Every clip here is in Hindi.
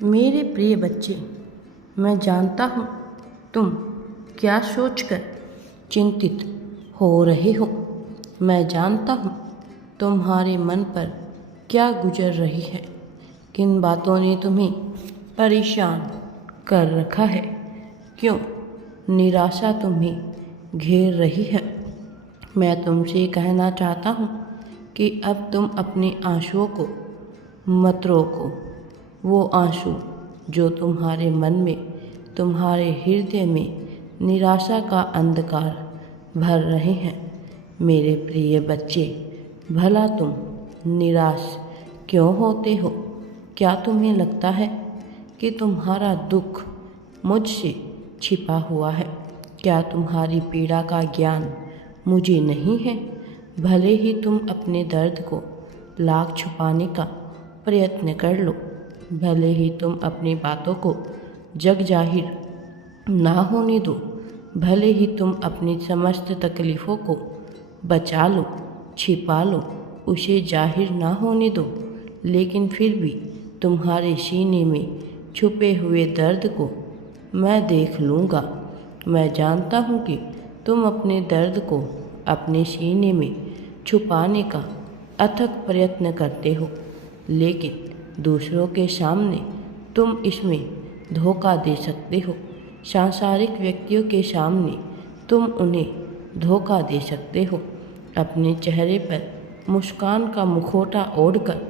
मेरे प्रिय बच्चे, मैं जानता हूँ तुम क्या सोचकर चिंतित हो रहे हो। मैं जानता हूँ तुम्हारे मन पर क्या गुजर रही है, किन बातों ने तुम्हें परेशान कर रखा है, क्यों निराशा तुम्हें घेर रही है। मैं तुमसे कहना चाहता हूँ कि अब तुम अपने आंसुओं को मत रोको। वो आंसू जो तुम्हारे मन में, तुम्हारे हृदय में निराशा का अंधकार भर रहे हैं। मेरे प्रिय बच्चे, भला तुम निराश क्यों होते हो? क्या तुम्हें लगता है कि तुम्हारा दुख मुझसे छिपा हुआ है? क्या तुम्हारी पीड़ा का ज्ञान मुझे नहीं है? भले ही तुम अपने दर्द को लाख छुपाने का प्रयत्न कर लो, भले ही तुम अपनी बातों को जग जाहिर ना होने दो, भले ही तुम अपनी समस्त तकलीफ़ों को बचा लो, छिपा लो, उसे जाहिर ना होने दो, लेकिन फिर भी तुम्हारे सीने में छुपे हुए दर्द को मैं देख लूँगा। मैं जानता हूँ कि तुम अपने दर्द को अपने सीने में छुपाने का अथक प्रयत्न करते हो, लेकिन दूसरों के सामने तुम इसमें धोखा दे सकते हो। सांसारिक व्यक्तियों के सामने तुम उन्हें धोखा दे सकते हो। अपने चेहरे पर मुस्कान का मुखौटा ओढ़कर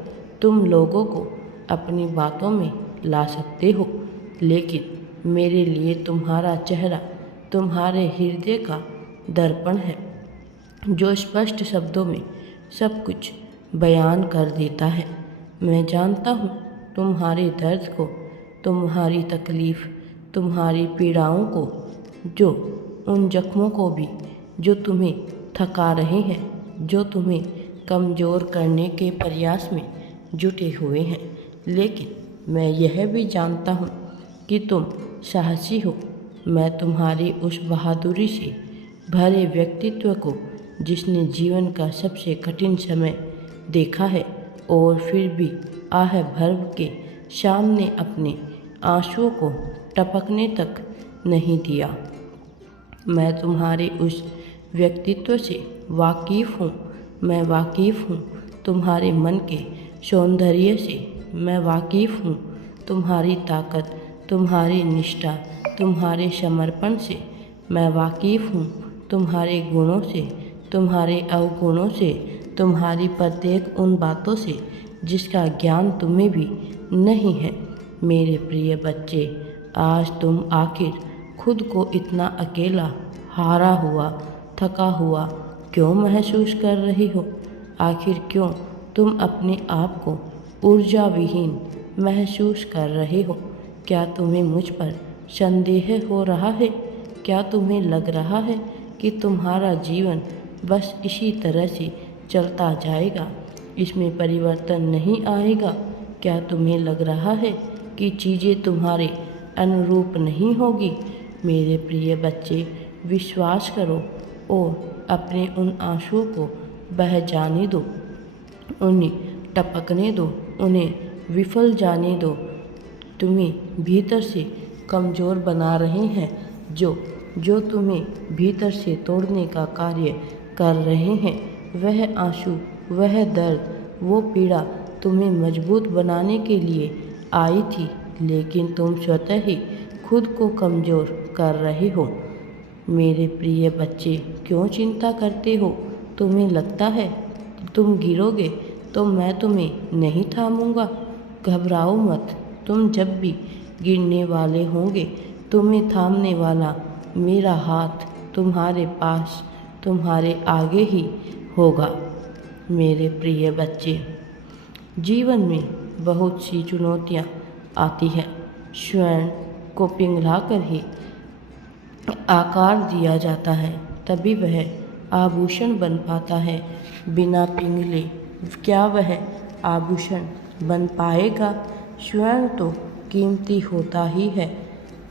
तुम लोगों को अपनी बातों में ला सकते हो, लेकिन मेरे लिए तुम्हारा चेहरा तुम्हारे हृदय का दर्पण है, जो स्पष्ट शब्दों में सब कुछ बयान कर देता है। मैं जानता हूँ तुम्हारे दर्द को, तुम्हारी तकलीफ़, तुम्हारी पीड़ाओं को, जो उन जख्मों को भी जो तुम्हें थका रहे हैं, जो तुम्हें कमज़ोर करने के प्रयास में जुटे हुए हैं। लेकिन मैं यह भी जानता हूँ कि तुम साहसी हो। मैं तुम्हारी उस बहादुरी से भरे व्यक्तित्व को, जिसने जीवन का सबसे कठिन समय देखा है और फिर भी आह भर के सामने अपने आंसुओं को टपकने तक नहीं दिया। मैं तुम्हारे उस व्यक्तित्व से वाकिफ़ हूँ। मैं वाकिफ़ हूँ तुम्हारे मन के सौंदर्य से। मैं वाकिफ़ हूँ तुम्हारी ताकत, तुम्हारी निष्ठा, तुम्हारे समर्पण से। मैं वाकिफ़ हूँ तुम्हारे गुणों से, तुम्हारे अवगुणों से, तुम्हारी प्रत्येक उन बातों से जिसका ज्ञान तुम्हें भी नहीं है। मेरे प्रिय बच्चे, आज तुम आखिर खुद को इतना अकेला, हारा हुआ, थका हुआ क्यों महसूस कर रही हो? आखिर क्यों तुम अपने आप को ऊर्जा विहीन महसूस कर रहे हो? क्या तुम्हें मुझ पर संदेह हो रहा है? क्या तुम्हें लग रहा है कि तुम्हारा जीवन बस इसी तरह से चलता जाएगा, इसमें परिवर्तन नहीं आएगा? क्या तुम्हें लग रहा है कि चीज़ें तुम्हारे अनुरूप नहीं होगी? मेरे प्रिय बच्चे, विश्वास करो और अपने उन आंसुओं को बह जाने दो, उन्हें टपकने दो, उन्हें विफल जाने दो। तुम्हें भीतर से कमज़ोर बना रहे हैं, जो तुम्हें भीतर से तोड़ने का कार्य कर रहे हैं। वह आंसू, वह दर्द, वो पीड़ा तुम्हें मजबूत बनाने के लिए आई थी, लेकिन तुम स्वतः ही खुद को कमज़ोर कर रहे हो। मेरे प्रिय बच्चे, क्यों चिंता करते हो? तुम्हें लगता है तुम गिरोगे तो मैं तुम्हें नहीं थामूंगा। घबराओ मत, तुम जब भी गिरने वाले होंगे, तुम्हें थामने वाला मेरा हाथ तुम्हारे पास, तुम्हारे आगे ही होगा। मेरे प्रिय बच्चे, जीवन में बहुत सी चुनौतियाँ आती हैं। स्वर्ण को पिघलाकर ही आकार दिया जाता है, तभी वह आभूषण बन पाता है। बिना पिघले क्या वह आभूषण बन पाएगा? स्वर्ण तो कीमती होता ही है,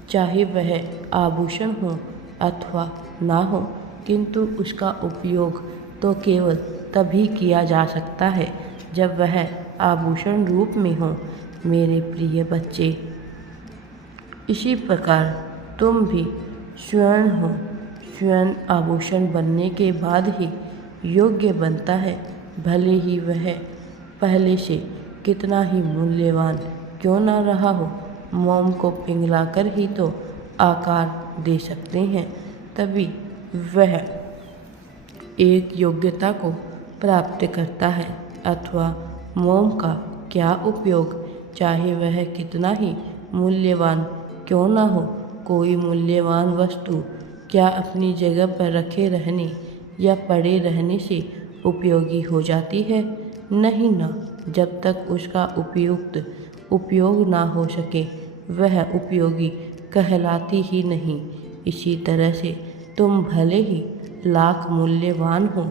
चाहे वह आभूषण हो अथवा ना हो, किंतु उसका उपयोग तो केवल तभी किया जा सकता है जब वह आभूषण रूप में हो। मेरे प्रिय बच्चे। इसी प्रकार तुम भी स्वर्ण हो। स्वर्ण आभूषण बनने के बाद ही योग्य बनता है, भले ही वह पहले से कितना ही मूल्यवान क्यों ना रहा हो। मोम को पिघलाकर ही तो आकार दे सकते हैं, तभी वह एक योग्यता को प्राप्त करता है। अथवा मोम का क्या उपयोग, चाहे वह कितना ही मूल्यवान क्यों ना हो। कोई मूल्यवान वस्तु क्या अपनी जगह पर रखे रहने या पड़े रहने से उपयोगी हो जाती है? नहीं ना। जब तक उसका उपयुक्त उपयोग ना हो सके वह उपयोगी कहलाती ही नहीं। इसी तरह से तुम भले ही लाख मूल्यवान हो,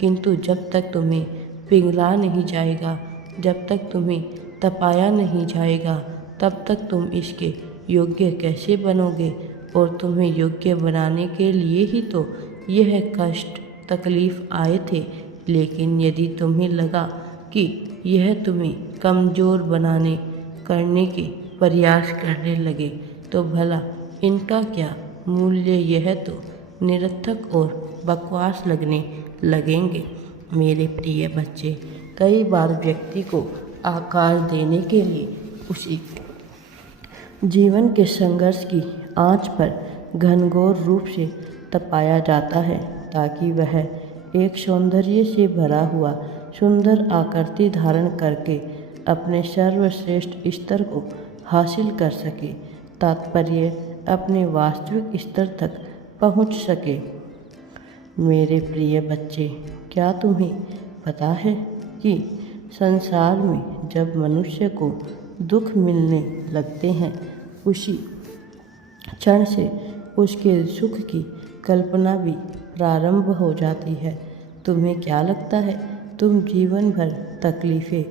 किंतु जब तक तुम्हें पिघला नहीं जाएगा, जब तक तुम्हें तपाया नहीं जाएगा, तब तक तुम इसके योग्य कैसे बनोगे। और तुम्हें योग्य बनाने के लिए ही तो यह कष्ट तकलीफ आए थे। लेकिन यदि तुम्हें लगा कि यह तुम्हें कमज़ोर बनाने करने के प्रयास करने लगे, तो भला इनका क्या मूल्य, यह तो निरर्थक और बकवास लगने लगेंगे। मेरे प्रिय बच्चे, कई बार व्यक्ति को आकार देने के लिए उसी जीवन के संघर्ष की आंच पर घनघोर रूप से तपाया जाता है, ताकि वह एक सौंदर्य से भरा हुआ सुंदर आकृति धारण करके अपने सर्वश्रेष्ठ स्तर को हासिल कर सके, तात्पर्य अपने वास्तविक स्तर तक पहुंच सके। मेरे प्रिय बच्चे, क्या तुम्हें पता है कि संसार में जब मनुष्य को दुख मिलने लगते हैं, उसी क्षण से उसके सुख की कल्पना भी प्रारंभ हो जाती है। तुम्हें क्या लगता है तुम जीवन भर तकलीफ़ें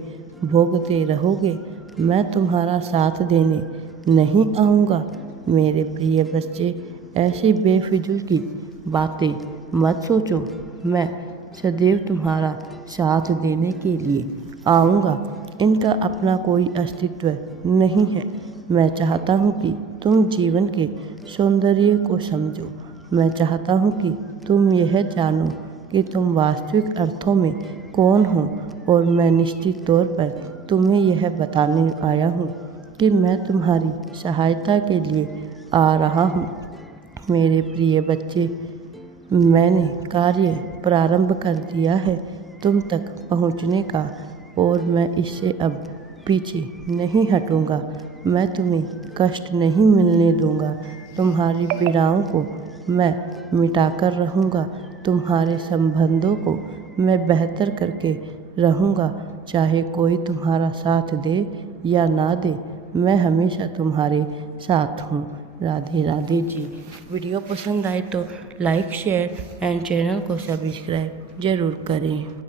भोगते रहोगे? मैं तुम्हारा साथ देने नहीं आऊँगा। मेरे प्रिय बच्चे, ऐसी बेफिजूल की बातें मत सोचो। मैं सदैव तुम्हारा साथ देने के लिए आऊँगा। इनका अपना कोई अस्तित्व नहीं है। मैं चाहता हूँ कि तुम जीवन के सौंदर्य को समझो। मैं चाहता हूँ कि तुम यह जानो कि तुम वास्तविक अर्थों में कौन हो। और मैं निश्चित तौर पर तुम्हें यह बताने आया हूँ कि मैं तुम्हारी सहायता के लिए आ रहा हूँ। मेरे प्रिय बच्चे, मैंने कार्य प्रारंभ कर दिया है तुम तक पहुँचने का, और मैं इससे अब पीछे नहीं हटूँगा। मैं तुम्हें कष्ट नहीं मिलने दूँगा। तुम्हारी पीड़ाओं को मैं मिटाकर रहूँगा। तुम्हारे संबंधों को मैं बेहतर करके रहूँगा। चाहे कोई तुम्हारा साथ दे या ना दे, मैं हमेशा तुम्हारे साथ हूँ। राधे राधे जी। वीडियो पसंद आए तो लाइक, शेयर एंड चैनल को सब्सक्राइब ज़रूर करें।